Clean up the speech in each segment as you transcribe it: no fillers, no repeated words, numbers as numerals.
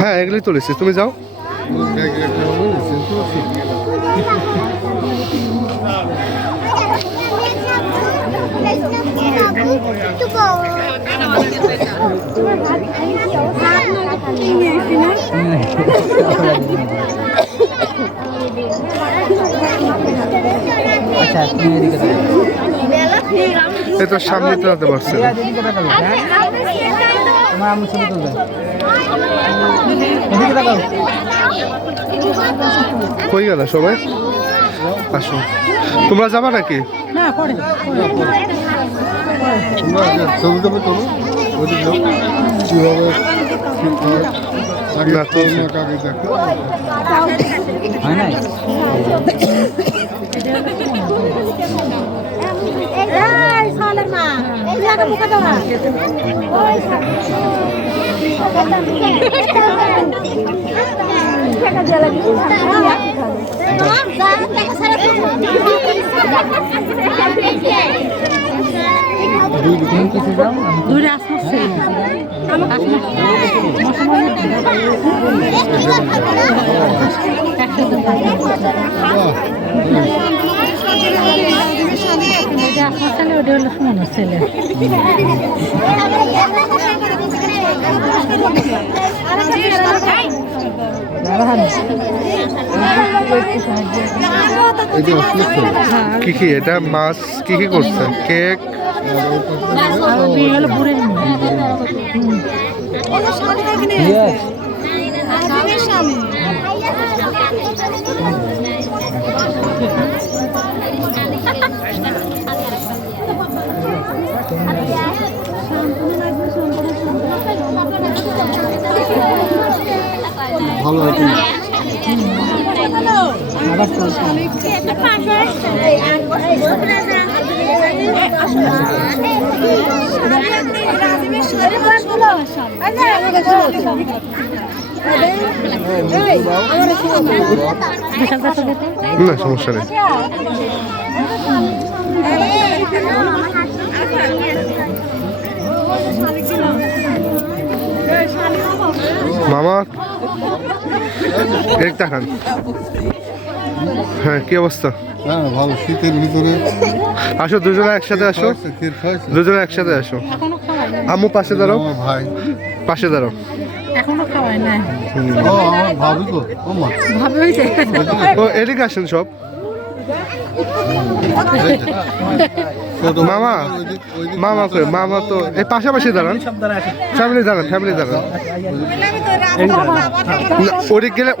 হ্যাঁ এগুলোই তুলেছি, তুমি যাও। এই তো সামনে তো যেতে পারছে না। কই গেল সবাই? আসো, তোমরা যাবা নাকি? কি কি এটা মাছ কি কি করছে? কেক ভালো আছে। না সমস্যা নেই। মামা একটা খান। হ্যাঁ কি অবস্থা? হ্যাঁ ভালো, শীতের ভিতরে আসো দুজনে একসাথে আসো, দুজনে একসাথে আসো। আম্মু পাশে দাঁড়াও, ভাই পাশে দাঁড়াও। এখনো খাওয়াই নাই। ও আমার ভাবি তো, ও মা ভাবে হইছে। ও এদিকে আসেন সব। মামা মামা কই? মামা তো এই পাশাপাশি দাঁড়ান, ফ্যামিলি দাঁড়ান, ফ্যামিলি দাঁড়ান।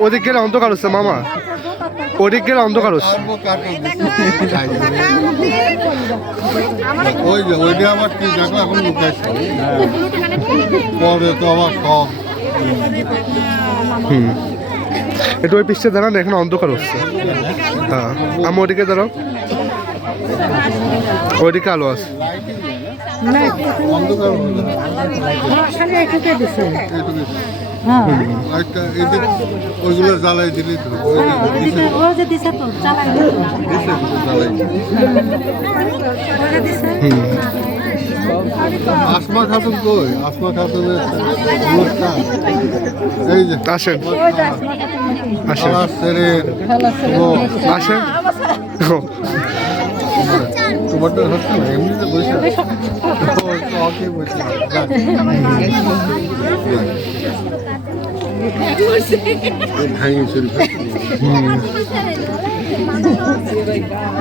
ওদিক গেলে অন্ধকার হচ্ছে মামা, ওদিক গেলে অন্ধকার হচ্ছে। ওই যে ওইটা আমার কি দেখো এখন লুকাইছে, পরে তো আমার সব একটু ওই পিসটা দাঁড়ান, এখন অন্ধকার হচ্ছে। হ্যাঁ আমি ওদিকে দাঁড়াও, ওইদিকে আলো আছে। অন্ধকার ওইগুলো জ্বালাই দিলি তো আসমা খাতুন কই? আসমা খাতুনের এই যে আসেন আসেন আসেন। তোমারটা হচ্ছে না, এমনিতে বসে